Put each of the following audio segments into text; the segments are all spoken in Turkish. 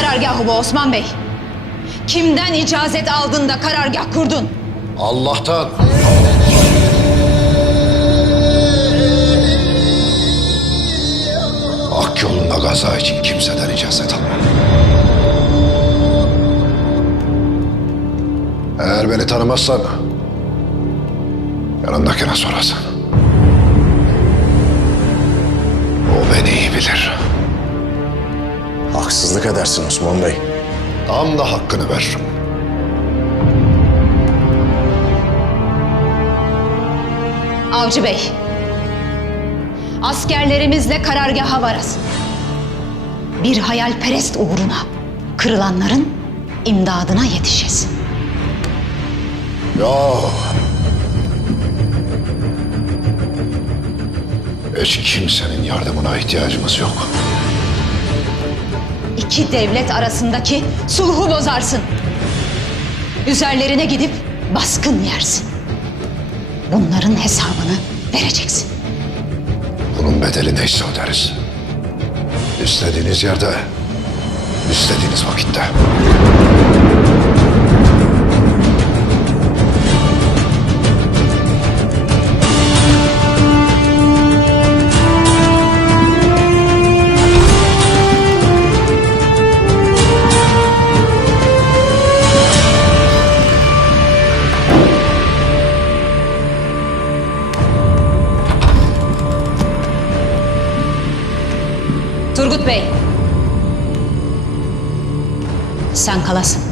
karargahı bu Osman Bey? Kimden icazet aldın da karargah kurdun? Allah'tan. Ak yolunda gaza için kimseden icazet almam. Eğer beni tanımazsan yanındakine sorasın. O beni iyi bilir. Haksızlık edersin Osman Bey. Tam da hakkını veririm. Avcı Bey. Askerlerimizle karargaha varasın. Bir hayalperest uğruna kırılanların imdadına yetişesin. Ya. Hiç kimsenin yardımına ihtiyacımız yok. İki devlet arasındaki sulhu bozarsın. Üzerlerine gidip baskın yersin. Bunların hesabını vereceksin. Bunun bedeli neyse öderiz. İstediğiniz yerde, istediğiniz vakitte. Turgut Bey. Sen kalasın.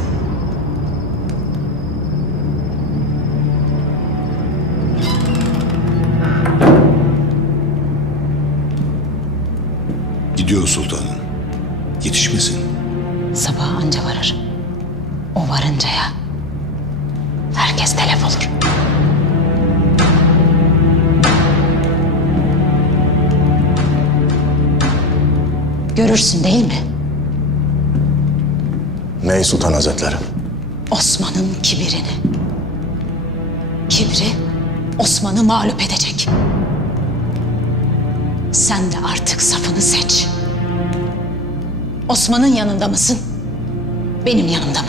Gidiyor sultanım. Yetişmesin. Sabah anca varır. O varıncaya herkes telef olur. Görürsün değil mi? Ney Sultan Hazretleri? Osman'ın kibirini. Kibri Osman'ı mağlup edecek. Sen de artık safını seç. Osman'ın yanında mısın? Benim yanımda mı?